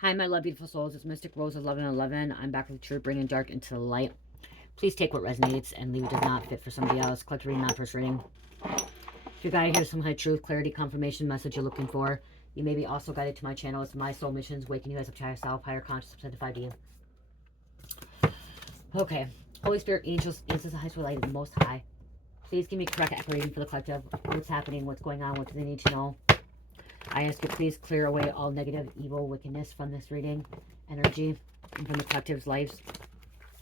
Hi, my love, beautiful souls. It's Mystic Rose 1111. I'm back with truth, bringing dark into the light. Please take what resonates and leave what does not fit for somebody else. Collect reading, not first reading. If you're guided here, some kind of truth, clarity, confirmation message you're looking for, you may be also guided to my channel. It's my soul missions, waking you guys up to higher self, higher conscious, sanctified being. Okay. Holy Spirit, angels, ancestors, high school light, most high. Please give me correct echo reading for the collective. What's happening, what's going on, what do they need to know? I ask you, please clear away all negative, evil, wickedness from this reading, energy, and from the collective's lives.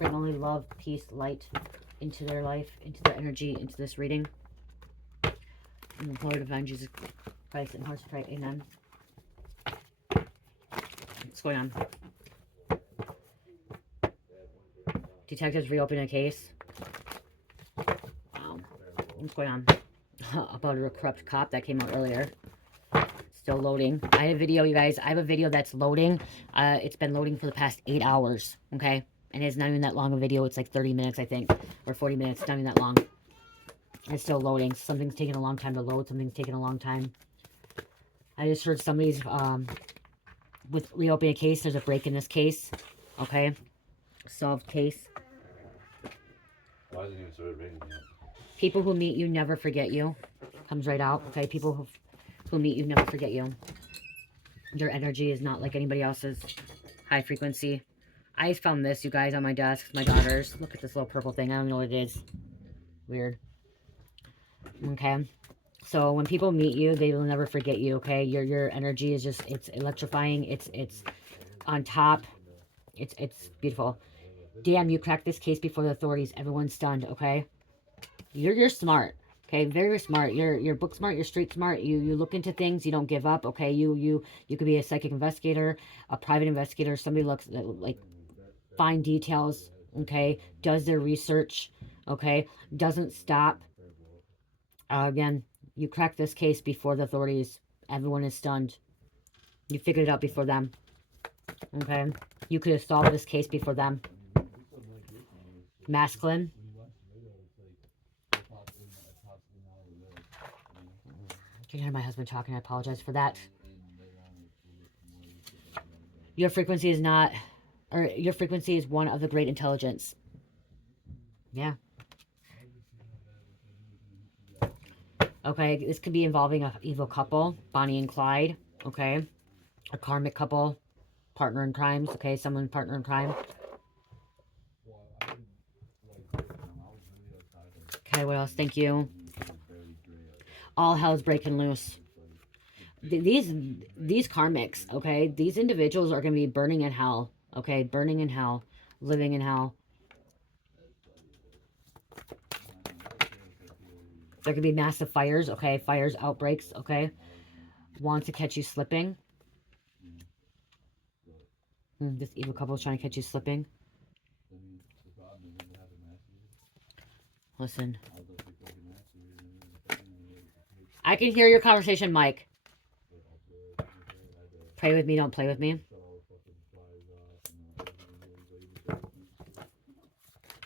Bring only love, peace, light into their life, into their energy, into this reading. In the Lord divine Jesus Christ and hearts pray, amen. What's going on? Detectives reopen a case. Wow. What's going on? About a corrupt cop that came out earlier. Still loading. I have a video, you guys. I have a video that's loading. It's been loading for the past 8 hours, okay? And it's not even that long a video. It's like 30 minutes, I think, or 40 minutes. It's not even that long. It's still loading. Something's taking a long time to load. Something's taking a long time. I just heard somebody's, with reopening a case. There's a break in this case, okay? Solved case. Why hasn't even started raining yet? People who meet you never forget you. Comes right out, okay? People who meet you never forget you. Your energy is not like anybody else's. High frequency. I found this, you guys, on my desk. My daughter's. Look at this little purple thing. I don't know what it is. Weird. Okay. So when people meet you, they will never forget you, okay? Your energy is just, it's electrifying. It's on top. It's beautiful. Damn, you cracked this case before the authorities. Everyone's stunned, okay? You're smart. Okay, very smart. You're book smart. You're street smart. You look into things. You don't give up. Okay, you could be a psychic investigator, a private investigator. Somebody looks like find details. Okay, does their research. Okay, doesn't stop. Again, you cracked this case before the authorities. Everyone is stunned. You figured it out before them. Okay, you could have solved this case before them. Masculine. You can hear my husband talking. I apologize for that. Your frequency is not, or your frequency is one of the great intelligence. Yeah. Okay, this could be involving an evil couple, Bonnie and Clyde. Okay, a karmic couple, partner in crimes. Okay, someone partner in crime. Okay, what else? Thank you. All hell's breaking loose. These karmics, okay, these individuals are going to be burning in hell. Okay, burning in hell, living in hell. There could be massive fires, okay, fires, outbreaks, okay. Wants to catch you slipping. This evil couple is trying to catch you slipping. Listen. I can hear your conversation, Mike. Pray with me, don't play with me.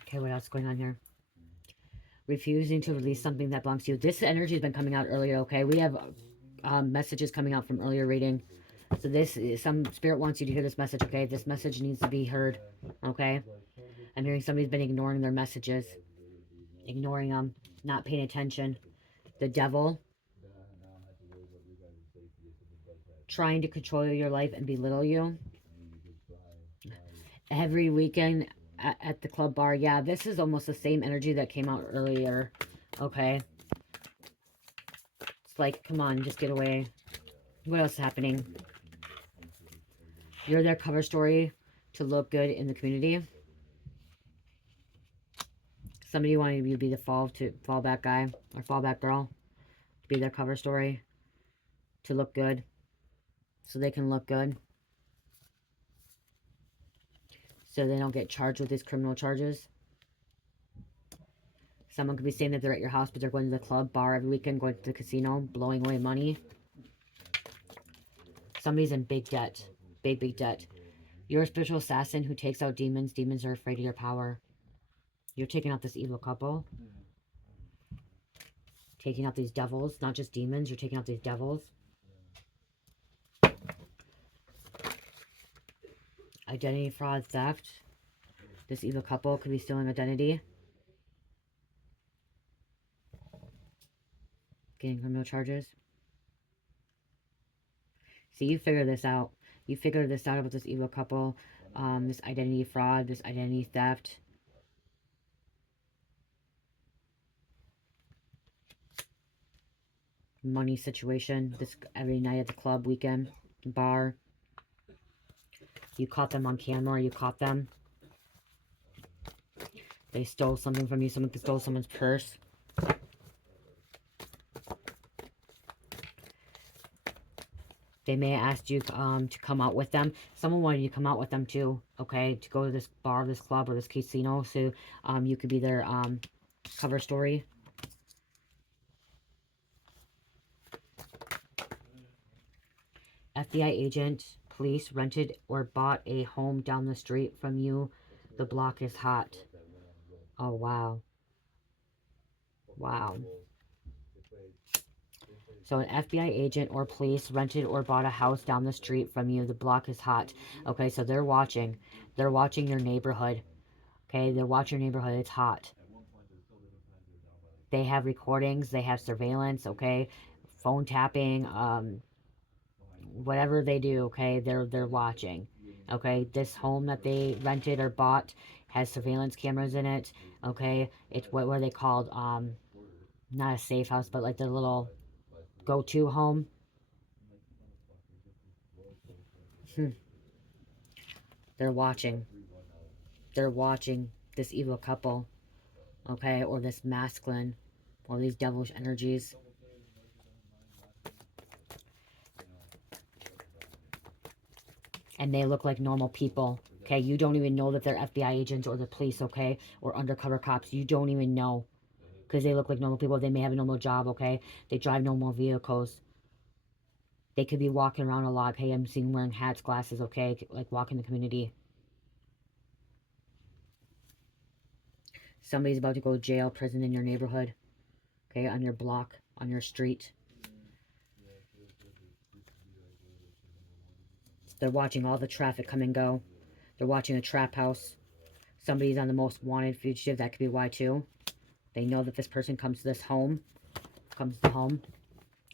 Okay, what else is going on here? Refusing to release something that belongs to you. This energy has been coming out earlier, okay? We have messages coming out from earlier reading. So this is, some spirit wants you to hear this message, okay? This message needs to be heard, okay? I'm hearing somebody's been ignoring their messages. Ignoring them, not paying attention. The devil. Trying to control your life and belittle you. Every weekend at the club bar. Yeah, this is almost the same energy that came out earlier. Okay. It's like, come on, just get away. What else is happening? You're their cover story to look good in the community. Somebody wanted you to be the fallback guy or fallback girl. To be their cover story. To look good. So they can look good. So they don't get charged with these criminal charges. Someone could be saying that they're at your house, but they're going to the club, bar every weekend, going to the casino, blowing away money. Somebody's in big debt. Big, big debt. You're a spiritual assassin who takes out demons. Demons are afraid of your power. You're taking out this evil couple. Taking out these devils. Not just demons. You're taking out these devils. Identity fraud, theft. This evil couple could be stealing identity. Getting criminal charges. See, you figure this out. You figure this out about this evil couple. This identity fraud, this identity theft. Money situation. This every night at the club, weekend, bar. You caught them on camera. You caught them. They stole something from you. Someone stole someone's purse. They may have asked you to come out with them. Someone wanted you to come out with them too, okay? To go to this bar, this club, or this casino, so you could be their cover story. FBI agent, police rented or bought a home down the street from you. The block is hot. Oh, wow. Wow. So an FBI agent or police rented or bought a house down the street from you. The block is hot. Okay, so they're watching. They're watching your neighborhood. Okay, they're watching your neighborhood. It's hot. They have recordings. They have surveillance, okay? Phone tapping, whatever they do, okay? They're watching. Okay, this home that they rented or bought has surveillance cameras in it. Okay, it's what are they called? Not a safe house, but like their little go-to home. They're watching. They're watching this evil couple, okay, or this masculine, or these devilish energies. And they look like normal people, okay? You don't even know that they're FBI agents or the police, okay? Or undercover cops. You don't even know. Because they look like normal people. They may have a normal job, okay? They drive normal vehicles. They could be walking around a lot. Hey, I'm seeing wearing hats, glasses, okay? Like walk in the community. Somebody's about to go to jail, prison in your neighborhood. Okay, on your block, on your street. They're watching all the traffic come and go. They're watching a trap house. Somebody's on the most wanted fugitive. That could be why too. They know that this person comes to this home. Comes to home.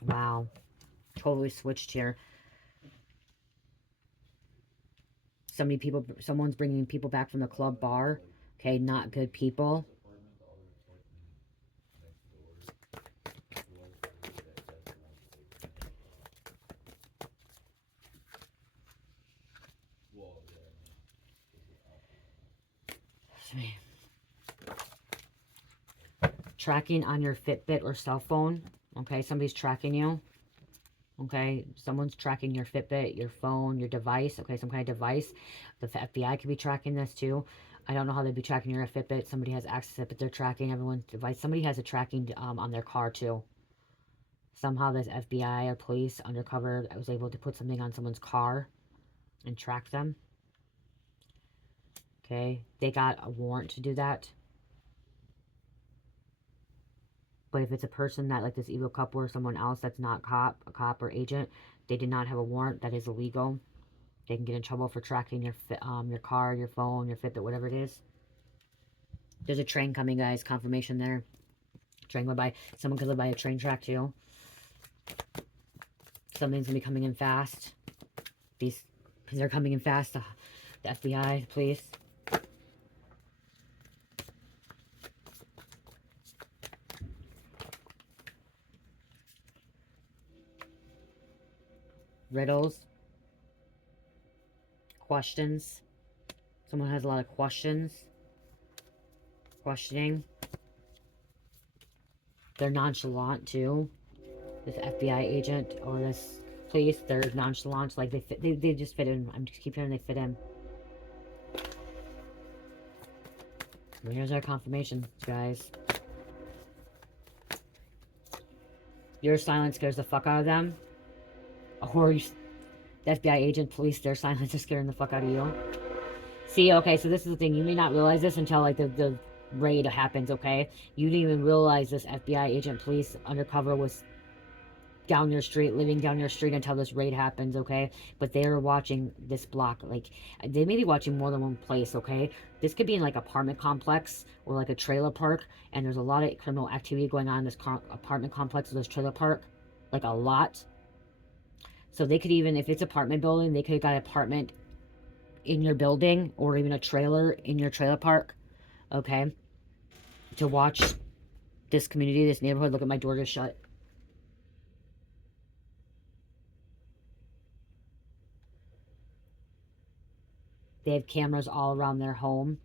Wow. Totally switched here. Someone's bringing people back from the club bar. Okay, not good people. Tracking on your Fitbit or cell phone. Okay, somebody's tracking you. Okay, someone's tracking your Fitbit, your phone, your device. Okay, some kind of device. The FBI could be tracking this too. I don't know how they'd be tracking your Fitbit. Somebody has access to it, but they're tracking everyone's device. Somebody has a tracking on their car too. Somehow this FBI or police undercover was able to put something on someone's car and track them. Okay, they got a warrant to do that. But if it's a person that, like this evil couple or someone else that's not a cop or agent, they did not have a warrant, that is illegal. They can get in trouble for tracking your car, your phone, your Fitbit, whatever it is. There's a train coming, guys. Confirmation there. Train went by. Someone could live by a train track too. Something's gonna be coming in fast. Because they're coming in fast. The FBI, the police. Riddles. Questions. Someone has a lot of questions. Questioning. They're nonchalant too. This FBI agent or this police, they're nonchalant. Like they just fit in. I'm just keep hearing they fit in. Well, here's our confirmation, guys. Your silence scares the fuck out of them. Or the FBI agent, police, their silence is scaring the fuck out of you. See, okay, so this is the thing. You may not realize this until, like, the raid happens, okay? You didn't even realize this FBI agent, police, undercover was down your street, living down your street until this raid happens, okay? But they are watching this block. Like, they may be watching more than one place, okay? This could be in like apartment complex or like a trailer park, and there's a lot of criminal activity going on in this apartment complex or this trailer park, like a lot. So they could even, if it's apartment building, they could have got an apartment in your building or even a trailer in your trailer park, okay? To watch this community, this neighborhood. Look at my door just shut. They have cameras all around their home,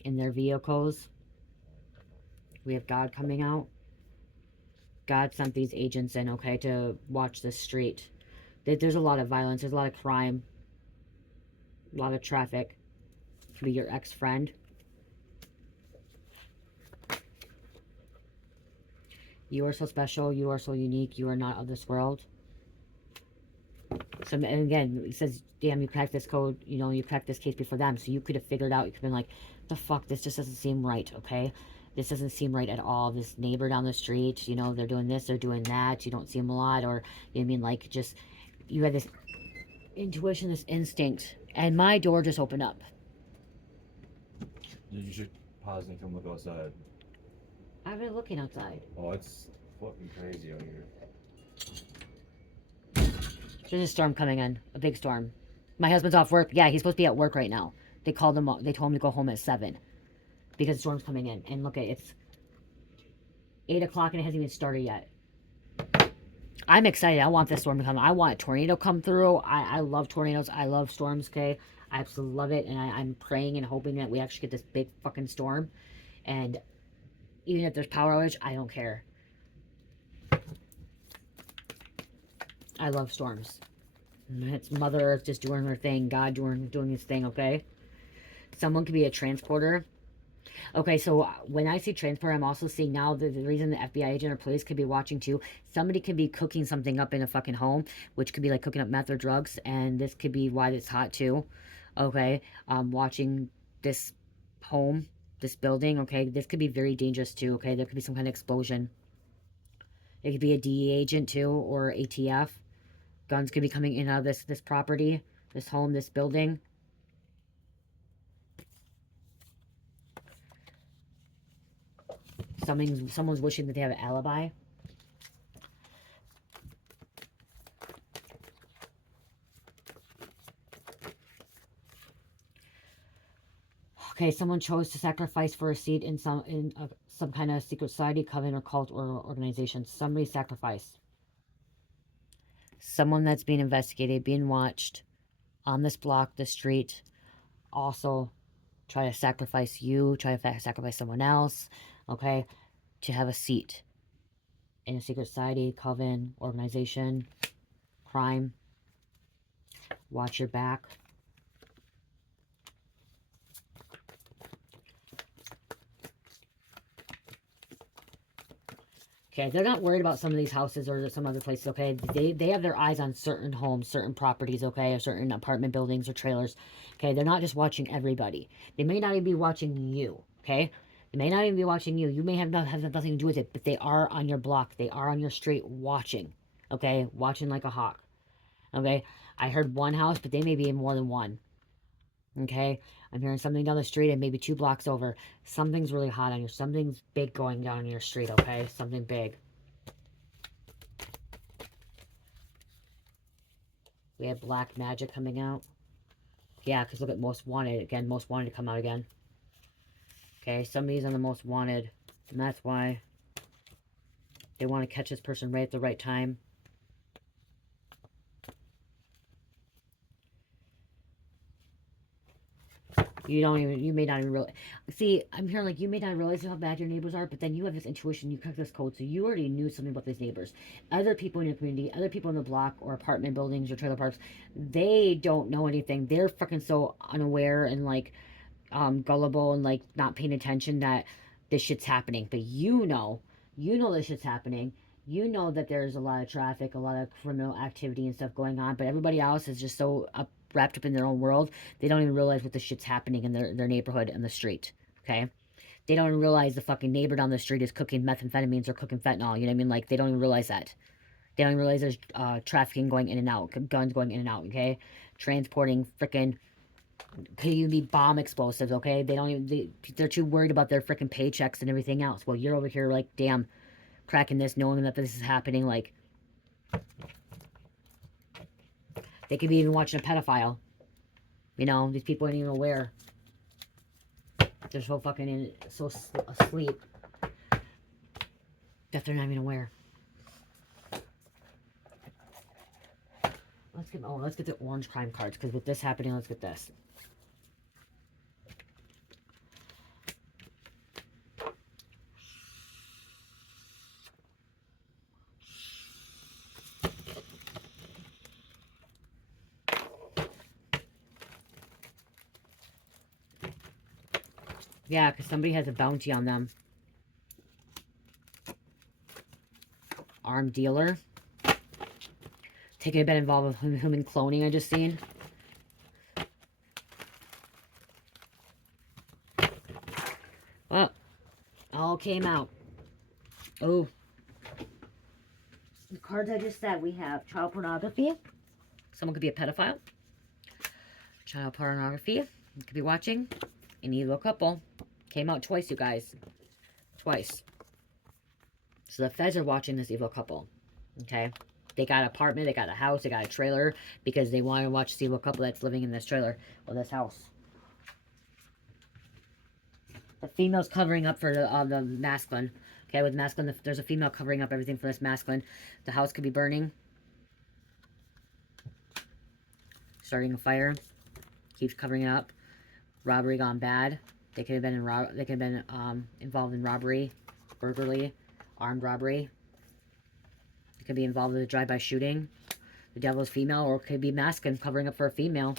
in their vehicles. We have God coming out. God sent these agents in, okay, to watch this street. There's a lot of violence. There's a lot of crime. A lot of traffic. Could be your ex-friend. You are so special. You are so unique. You are not of this world. So, and again, it says, damn, you cracked this code, you know, you cracked this case before them. So you could have figured out, you could have been like, the fuck, this just doesn't seem right, okay? This doesn't seem right at all. This neighbor down the street, you know, they're doing this, they're doing that. You don't see them a lot. Or, you know what I mean? Like, just, you had this intuition, this instinct. And my door just opened up. You should pause and come look outside. I've been looking outside. Oh, it's fucking crazy out here. There's a storm coming in. A big storm. My husband's off work. Yeah, he's supposed to be at work right now. They called him. They told him to go home at 7. Because the storm's coming in. And look, it's 8 o'clock and it hasn't even started yet. I'm excited. I want this storm to come. I want a tornado to come through. I love tornadoes. I love storms, okay? I absolutely love it. And I'm praying and hoping that we actually get this big fucking storm. And even if there's power outage, I don't care. I love storms. It's Mother Earth just doing her thing. God doing his thing, okay? Someone could be a transporter. Okay, so when I see transporter, I'm also seeing now the reason the FBI agent or police could be watching too. Somebody could be cooking something up in a fucking home, which could be like cooking up meth or drugs, and this could be why it's hot too. Okay, watching this home, this building. Okay, this could be very dangerous too. Okay, there could be some kind of explosion. It could be a DEA agent too, or ATF. Guns could be coming in out of this property, this home, this building. Someone's wishing that they have an alibi. Okay, someone chose to sacrifice for a seat in some kind of secret society, coven, or cult or organization. Somebody sacrificed. Someone that's being investigated, being watched on this block, this street, also try to sacrifice you, try to sacrifice someone else, okay, to have a seat in a secret society, coven, organization, crime. Watch your back. Okay, they're not worried about some of these houses or some other places, okay? They have their eyes on certain homes, certain properties, okay? Or certain apartment buildings or trailers, okay? They're not just watching everybody. They may not even be watching you, okay? They may not even be watching you. You may have nothing to do with it, but they are on your block. They are on your street watching, okay? Watching like a hawk, okay? I heard one house, but they may be in more than one, okay? I'm hearing something down the street and maybe 2 blocks over. Something's really hot on you. Something's big going down on your street, okay? Something big. We have black magic coming out. Yeah, because look at Most Wanted. Again, Most Wanted to come out again. Okay, somebody's on the Most Wanted. And that's why they want to catch this person right at the right time. You may not even realize. See, I'm hearing like you may not realize how bad your neighbors are, but then you have this intuition, you crack this code, so you already knew something about these neighbors. Other people in your community, other people in the block or apartment buildings or trailer parks, they don't know anything. They're fucking so unaware and like gullible and like not paying attention that this shit's happening. But you know this shit's happening. You know that there's a lot of traffic, a lot of criminal activity and stuff going on, but everybody else is just so wrapped up in their own world, they don't even realize what the shit's happening in their neighborhood and the street, okay? They don't even realize the fucking neighbor down the street is cooking methamphetamines or cooking fentanyl, you know what I mean? Like, they don't even realize that. They don't realize there's trafficking going in and out, guns going in and out, okay? Transporting freaking, could even be bomb explosives, okay? They don't even, they're too worried about their freaking paychecks and everything else. Well, you're over here like, damn, cracking this, knowing that this is happening, like, they could be even watching a pedophile. You know, these people ain't even aware. They're so fucking so asleep that they're not even aware. Let's get the orange crime cards, because with this happening, let's get this. Yeah, because somebody has a bounty on them. Armed dealer. Taking a bit involved with human cloning, I just seen. Well, all came out. Oh. The cards I just said, we have child pornography. Someone could be a pedophile. Child pornography. You could be watching. An evil couple. Came out twice, you guys. Twice. So the feds are watching this evil couple. Okay? They got an apartment, they got a house, they got a trailer, because they want to watch this evil couple that's living in this trailer or this house. The female's covering up for the masculine. Okay, with masculine, there's a female covering up everything for this masculine. The house could be burning. Starting a fire. Keeps covering it up. Robbery gone bad. They could have been involved in robbery, burglary, armed robbery. It could be involved with a drive-by shooting. The devil's female, or it could be masculine covering up for a female.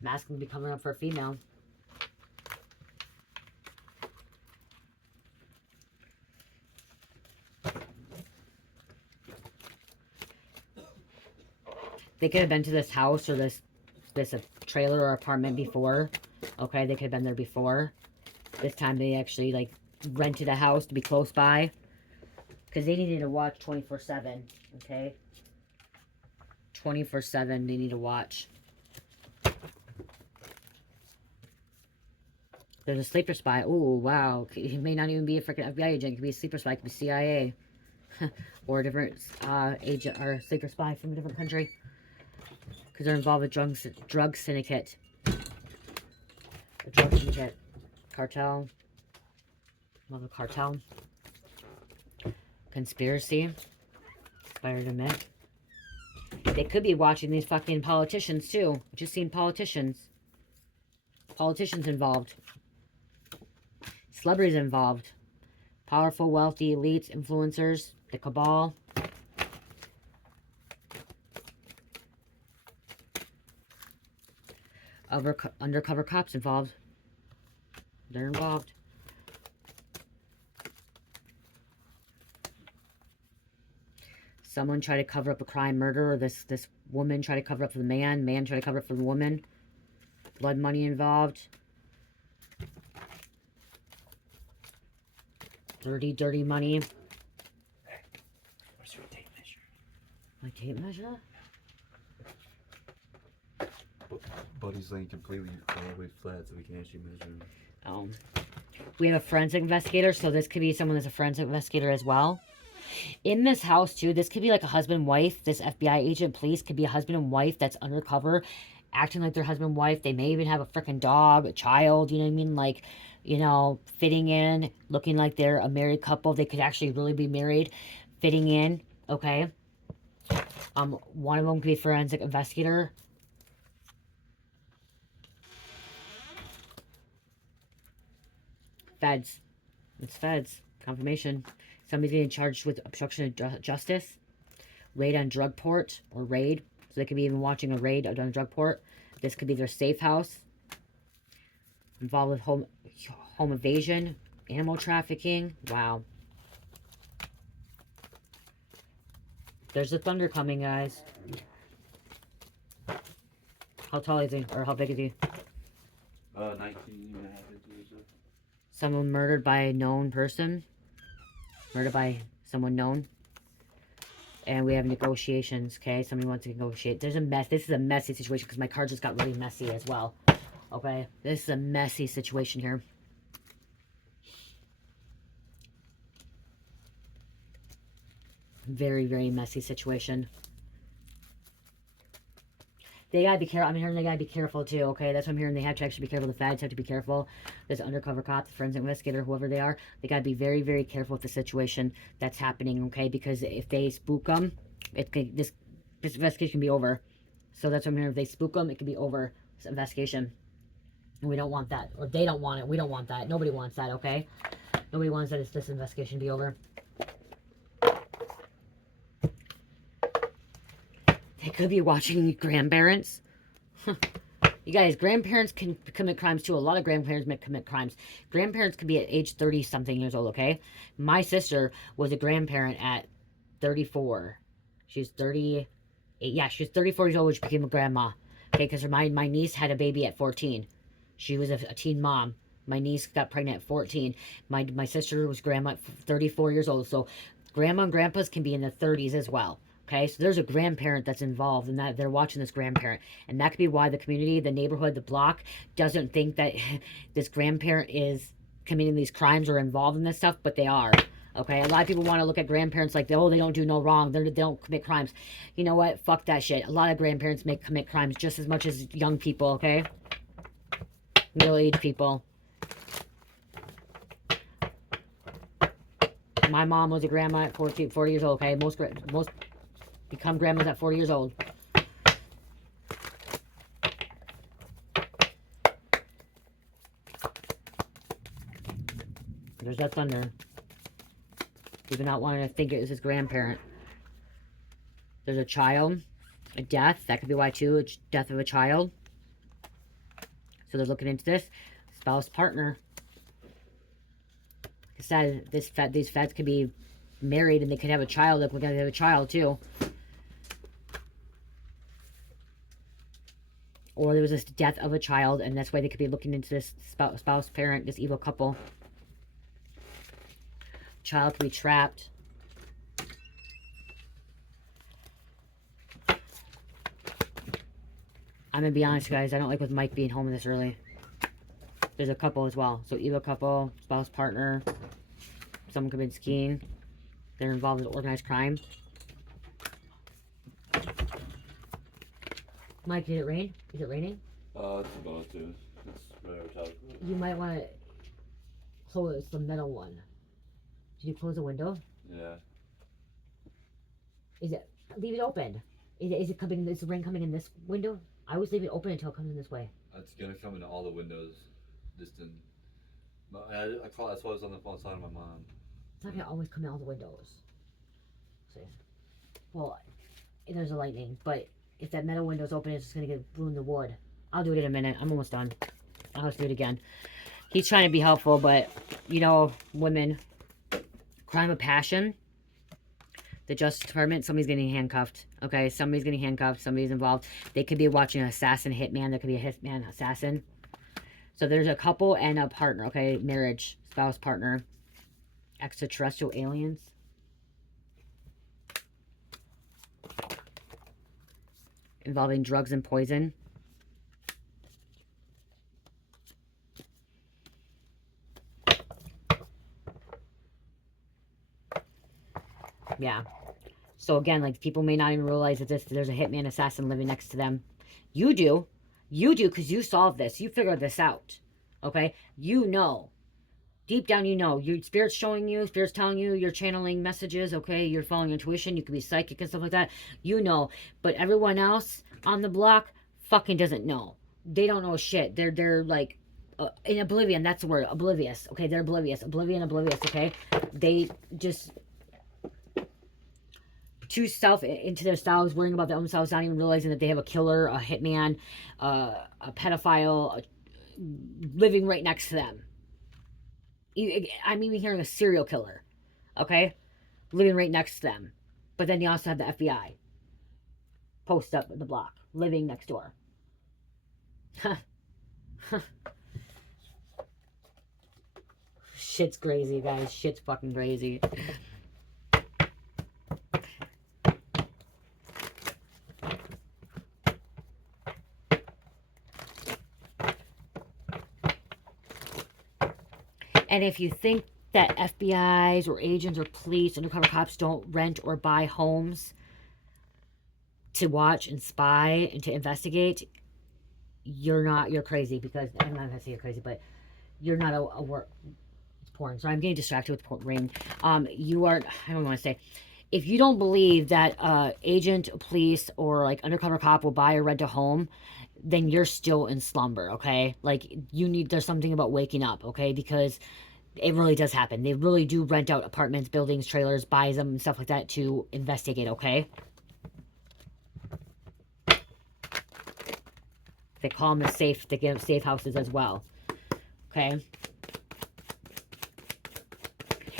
Masculine could be covering up for a female. They could have been to this house or this trailer or apartment before. Okay, they could have been there before. This time they actually like rented a house to be close by, because they needed to watch 24/7. Okay, 24/7 they need to watch. There's a sleeper spy. Oh wow, he may not even be a freaking FBI agent. It could be a sleeper spy. It could be CIA. Or a different agent or sleeper spy from a different country, because they're involved with drug syndicate. A drug syndicate. Cartel. Another cartel. Conspiracy. Inspired admit. They could be watching these fucking politicians too. Just seen politicians. Politicians involved. Celebrities involved. Powerful, wealthy, elites, influencers, the cabal. Undercover cops involved. They're involved. Someone tried to cover up a crime, murder, or this woman tried to cover up for the man. Man tried to cover up for the woman. Blood money involved. Dirty money. What's your tape measure? My tape measure? Buddy's laying completely all the way flat, so we can actually measure him. Oh. We have a forensic investigator, so this could be someone that's a forensic investigator as well. In this house, too, this could be like a husband-wife. This FBI agent, police, could be a husband and wife that's undercover, acting like their husband and wife. They may even have a freaking dog, a child, you know what I mean? Like, you know, fitting in, looking like they're a married couple. They could actually really be married, fitting in, okay? One of them could be a forensic investigator. Feds. It's feds. Confirmation. Somebody's getting charged with obstruction of justice. Raid on drug port, or raid. So they could be even watching a raid on a drug port. This could be their safe house. Involved with home evasion, animal trafficking. Wow. There's the thunder coming, guys. How tall is he? Or how big is he? 19 and a half inches or so. Someone murdered by a known person. Murdered by someone known. And we have negotiations, okay? Somebody wants to negotiate. There's a mess. This is a messy situation because my card just got really messy as well. Okay? This is a messy situation here. Very, very messy situation. They gotta be careful. I'm hearing they gotta be careful too, okay? That's what I'm hearing. They have to actually be careful. The feds have to be careful. This undercover cop, the forensic investigator, whoever they are, they gotta be very, very careful with the situation that's happening, okay? Because if they spook them, this investigation can be over. So that's what I'm hearing. If they spook them, it can be over. This investigation. And we don't want that. Or they don't want it. We don't want that. Nobody wants that, okay? Nobody wants that this investigation be over. They could be watching grandparents. You guys, grandparents can commit crimes too. A lot of grandparents commit crimes. Grandparents could be at age 30-something years old, okay? My sister was a grandparent at 34. She was 38. Yeah, she was 34 years old when she became a grandma. Okay, because my niece had a baby at 14. She was a teen mom. My niece got pregnant at 14. My sister was grandma at 34 years old. So grandma and grandpas can be in their 30s as well. Okay, so there's a grandparent that's involved in that. They're watching this grandparent. And that could be why the community, the neighborhood, the block doesn't think that this grandparent is committing these crimes or involved in this stuff, but they are. Okay, a lot of people want to look at grandparents like, oh, they don't do no wrong. They don't commit crimes. You know what? Fuck that shit. A lot of grandparents commit crimes just as much as young people, okay? Middle-aged people. My mom was a grandma at 40 years old, okay? Most become grandmas at 40 years old. There's that thunder. Even not wanting to think it was his grandparent. There's a child, a death. That could be why too. It's death of a child. So they're looking into this. Spouse, partner. Like I said, these feds could be married and they could have a child. Like we're gonna have a child too. Or there was this death of a child, and that's why they could be looking into this spouse, parent, this evil couple. Child could be trapped. I'm gonna be honest, guys. I don't like with Mike being home this early. There's a couple as well. So evil couple, spouse, partner. Someone could be skiing. They're involved in organized crime. Mike, did it rain? Is it raining? It's about to. It's whatever topic. You might want to close the middle one. Did you close the window? Yeah. Is it? Leave it open. Is it coming? Is the rain coming in this window? I always leave it open until it comes in this way. It's gonna come into all the windows. Just in. I call. That's why I was on the phone talking to my mom. It's not gonna always come in all the windows. See. Well, there's a lightning, but if that metal window's open, it's just gonna ruin the wood. I'll do it in a minute. I'm almost done. I'll just do it again. He's trying to be helpful, but you know, women, crime of passion. The Justice Department, somebody's getting handcuffed. Okay, somebody's getting handcuffed. Somebody's involved. They could be watching an assassin, hitman. There could be a hitman, assassin. So there's a couple and a partner. Okay, marriage, spouse, partner. Extraterrestrial aliens. Involving drugs and poison. Yeah. So again, like people may not even realize that there's a hitman assassin living next to them. You do. You do because you solved this. You figured this out. Okay? You know. Deep down you know. Your spirit's showing you, spirit's telling you, you're channeling messages, okay? You're following intuition. You could be psychic and stuff like that. You know. But everyone else on the block fucking doesn't know. They don't know shit. They're like in oblivion. That's the word. Oblivious. Okay? They're oblivious. Oblivious, okay? They just too into themselves, worrying about their own selves, not even realizing that they have a killer, a hitman, a pedophile living right next to them. I'm even hearing a serial killer, okay, living right next to them. But then you also have the FBI post up the block, living next door. Shit's crazy, guys. Shit's fucking crazy. And if you think that FBI's or agents or police, undercover cops don't rent or buy homes to watch and spy and to investigate, you're crazy, because I'm not gonna say you're crazy, but you're not a work. It's porn. So I'm getting distracted with porn ring. You are, I don't want to say, if you don't believe that agent, police, or like undercover cop will buy or rent a home, then you're still in slumber, okay? Like, there's something about waking up, okay? Because it really does happen. They really do rent out apartments, buildings, trailers, buys them, and stuff like that to investigate, okay? They call them the safe, they give safe houses as well, okay?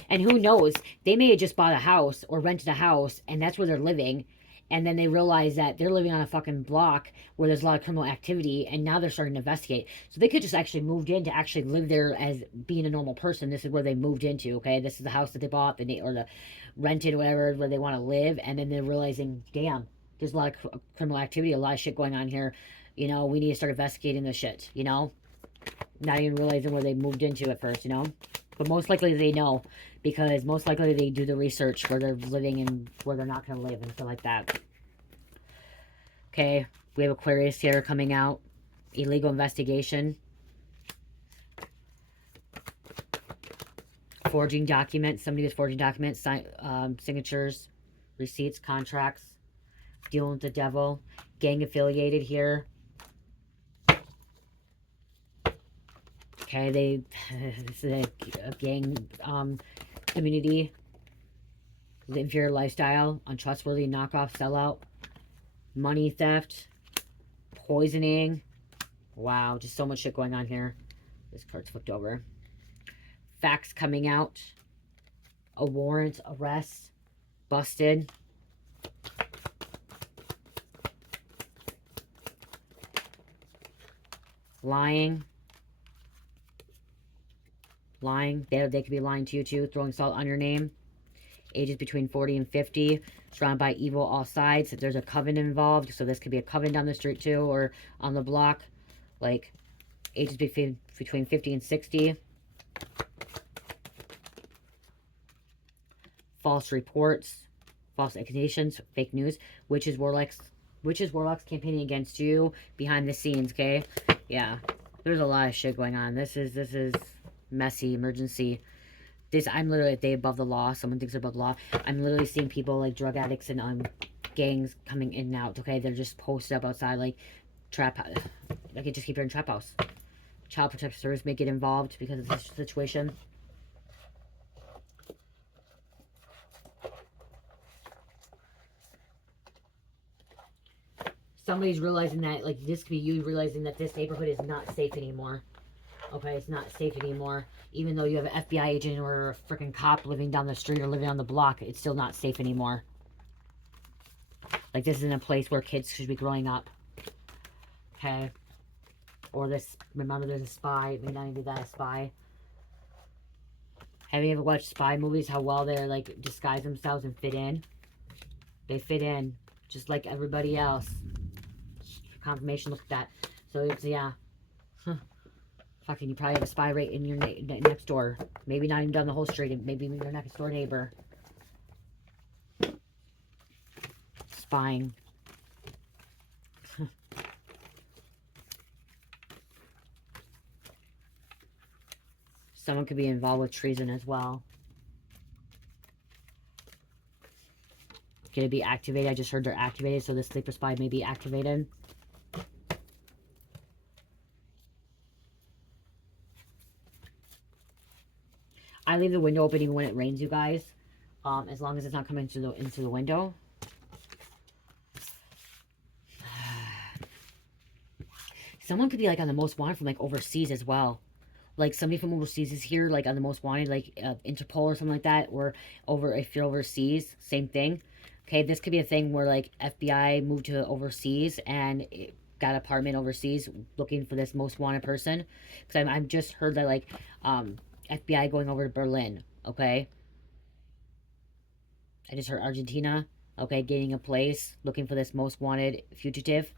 And who knows, they may have just bought a house or rented a house and that's where they're living. And then they realize that they're living on a fucking block where there's a lot of criminal activity, and now they're starting to investigate. So they could just actually moved in to actually live there as being a normal person. This is where they moved into, okay? This is the house that they bought, or the rented, whatever, where they want to live. And then they're realizing, damn, there's a lot of criminal activity, a lot of shit going on here. You know, we need to start investigating this shit, you know? Not even realizing where they moved into at first, you know? But most likely they know, because most likely they do the research where they're living and where they're not going to live and stuff like that. Okay, we have Aquarius here coming out. Illegal investigation. Forging documents. Somebody was forging documents, signatures, receipts, contracts. Dealing with the devil. Gang affiliated here. Okay, this is a gang community. The inferior lifestyle, untrustworthy, knockoff, sellout, money theft, poisoning. Wow, just so much shit going on here. This card's flipped over. Facts coming out. A warrant, arrest, busted. Lying. Lying. They could be lying to you too. Throwing salt on your name. Ages between 40 and 50. Surrounded by evil all sides. There's a coven involved. So this could be a coven down the street too. Or on the block. Like, ages between 50 and 60. False reports. False accusations. Fake news. Witches, warlocks campaigning against you. Behind the scenes, okay? Yeah. There's a lot of shit going on. This is messy, emergency. I'm literally a day above the law. Someone thinks they're above the law. I'm literally seeing people like drug addicts and gangs coming in and out. Okay, they're just posted up outside like trap. I can just keep hearing trap house. Child protective service may get involved because of this situation. Somebody's realizing that, like, this could be you realizing that this neighborhood is not safe anymore. Okay, it's not safe anymore. Even though you have an FBI agent or a freaking cop living down the street or living on the block, it's still not safe anymore. Like, this isn't a place where kids should be growing up. Okay. Or this, remember there's a spy. It may not even be that a spy. Have you ever watched spy movies? How well they're, like, disguise themselves and fit in? They fit in. Just like everybody else. For confirmation, look at that. So, it's, yeah. Huh. Fucking, you probably have a spy right in your next door. Maybe not even down the whole street. Maybe your next door neighbor. Spying. Someone could be involved with treason as well. Could it be activated? I just heard they're activated, so the sleeper spy may be activated. I leave the window open even when it rains, you guys. As long as it's not coming into the window. Someone could be like on the most wanted from like overseas as well. Like somebody from overseas is here, like on the most wanted, like Interpol or something like that. Or if you're overseas, same thing. Okay, this could be a thing where like FBI moved to overseas and got an apartment overseas looking for this most wanted person. Because I've just heard that like FBI going over to Berlin, okay? I just heard Argentina, okay, getting a place, looking for this most wanted fugitive,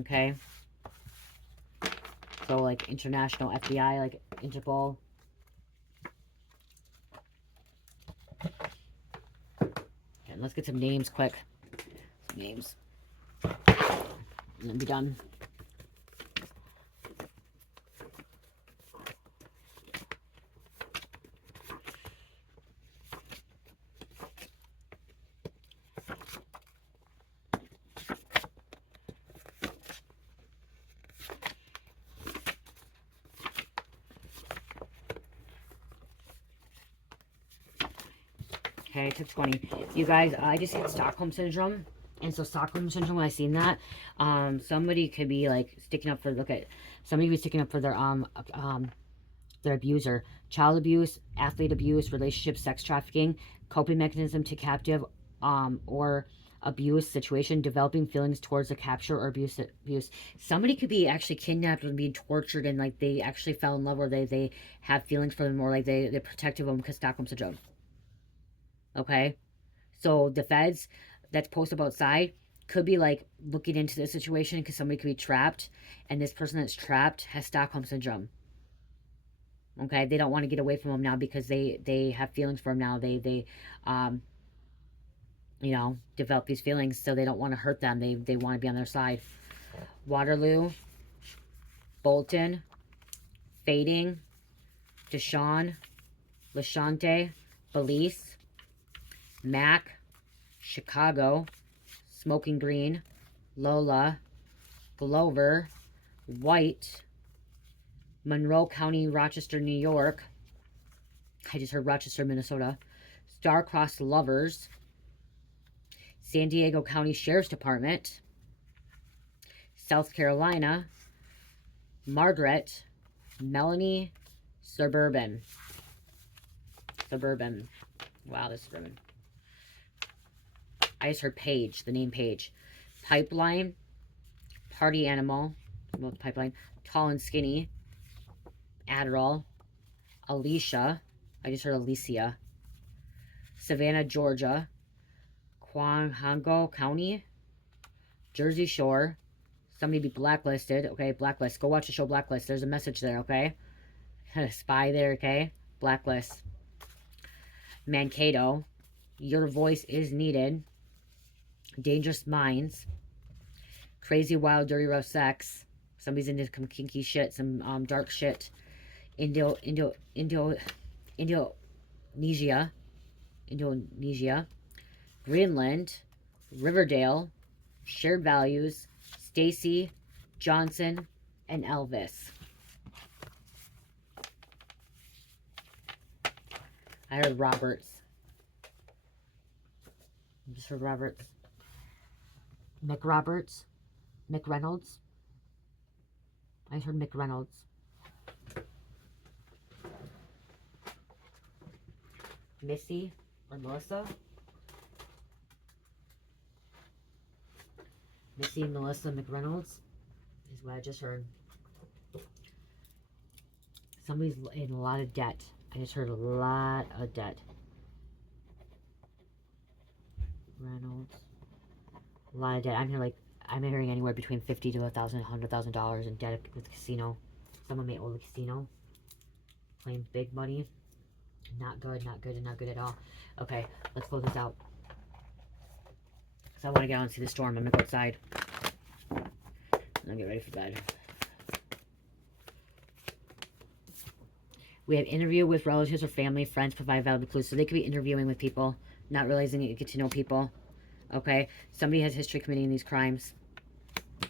okay? So, like, international FBI, like, Interpol, And let's get some names quick. Some names. And then be done. Okay, tip 20. You guys, I just hit Stockholm Syndrome. And so Stockholm Syndrome, when I seen that, somebody could be like sticking up for, somebody could be sticking up for their abuser. Child abuse, athlete abuse, relationship, sex trafficking, coping mechanism to captive, or abuse situation, developing feelings towards a capture or abuse. Somebody could be actually kidnapped and being tortured, and like they actually fell in love, or they have feelings for them, or like they're protective of them because Stockholm Syndrome. Okay, so the feds that's posted outside could be like looking into the situation because somebody could be trapped, and this person that's trapped has Stockholm Syndrome. Okay, they don't want to get away from them now because they have feelings for them now. They you know, develop these feelings, so they don't want to hurt them. They want to be on their side. Waterloo, Bolton, Fading, Deshawn, Lashante, Belize, Mac, Chicago, Smoking Green, Lola, Glover, White, Monroe County, Rochester, New York. I just heard Rochester, Minnesota. Starcrossed Lovers, San Diego County Sheriff's Department, South Carolina, Margaret, Melanie, Suburban. Wow, this Suburban. I just heard Paige, the name Paige. Pipeline, Party Animal, Pipeline, Tall and Skinny, Adderall, Alicia, I just heard Alicia, Savannah, Georgia, Quanhango County, Jersey Shore, somebody be blacklisted, okay, blacklist, go watch the show Blacklist, there's a message there, okay, a spy there, okay, blacklist, Mankato, Your Voice is Needed, Dangerous Minds, Crazy Wild Dirty Rough Sex, somebody's into some kinky shit, some dark shit, Indonesia, Greenland, Riverdale, Shared Values, Stacy, Johnson, and Elvis. I heard Roberts. I just heard Roberts. McRoberts. McReynolds. I heard McReynolds. Missy or Melissa. Missy and Melissa McReynolds is what I just heard. Somebody's in a lot of debt. I just heard a lot of debt. Reynolds. A lot of debt. I'm hearing anywhere between $50,000 to $100,000 in debt with the casino. Someone may owe the casino. Playing big money. Not good, not good, and not good at all. Okay, let's close this out. So I want to get out and see the storm. I'm going to go outside. And I'll get ready for bed. We have interview with relatives or family, friends, provide valuable clues. So they could be interviewing with people, not realizing that you get to know people. Okay? Somebody has history committing these crimes.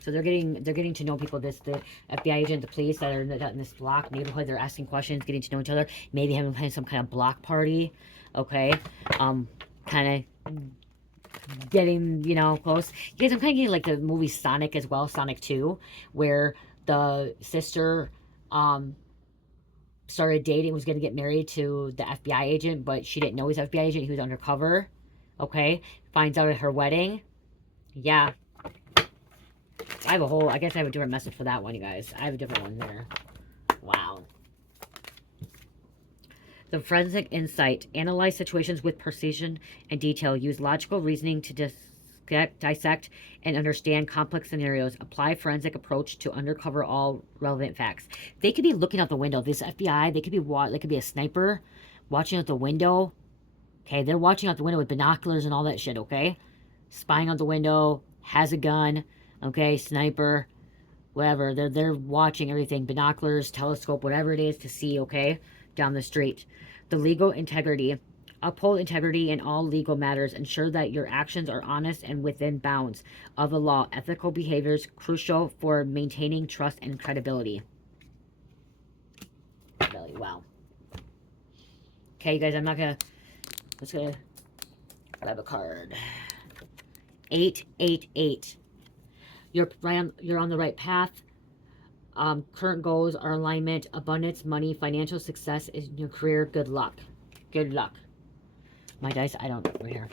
So they're getting to know people. The FBI agent, the police that are in this block neighborhood, they're asking questions, getting to know each other. Maybe having some kind of block party. Okay? Kind of getting, you know, close. Guys, I'm kind of getting like the movie Sonic as well, Sonic 2, where the sister started dating, was going to get married to the FBI agent, but she didn't know he was FBI agent. He was undercover. Okay? Finds out at her wedding. Yeah. I guess I have a different message for that one, you guys. I have a different one there. Wow. The forensic insight. Analyze situations with precision and detail. Use logical reasoning to dissect and understand complex scenarios. Apply forensic approach to uncover all relevant facts. They could be looking out the window. This FBI, they could be a sniper watching out the window. Okay, they're watching out the window with binoculars and all that shit, okay? Spying out the window, has a gun, okay, sniper, whatever. They're watching everything, binoculars, telescope, whatever it is to see, okay, down the street. The legal integrity. Uphold integrity in all legal matters. Ensure that your actions are honest and within bounds of the law. Ethical behaviors crucial for maintaining trust and credibility. Really, wow. Okay, you guys, I'm not gonna. Let's go grab a card. 888. You're on the right path. Current goals are alignment, abundance, money, financial success is in your career. Good luck. Good luck. My dice, I don't, right here.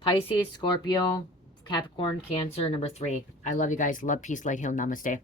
Pisces, Scorpio, Capricorn, Cancer, number 3. I love you guys. Love, peace, light, heal, namaste.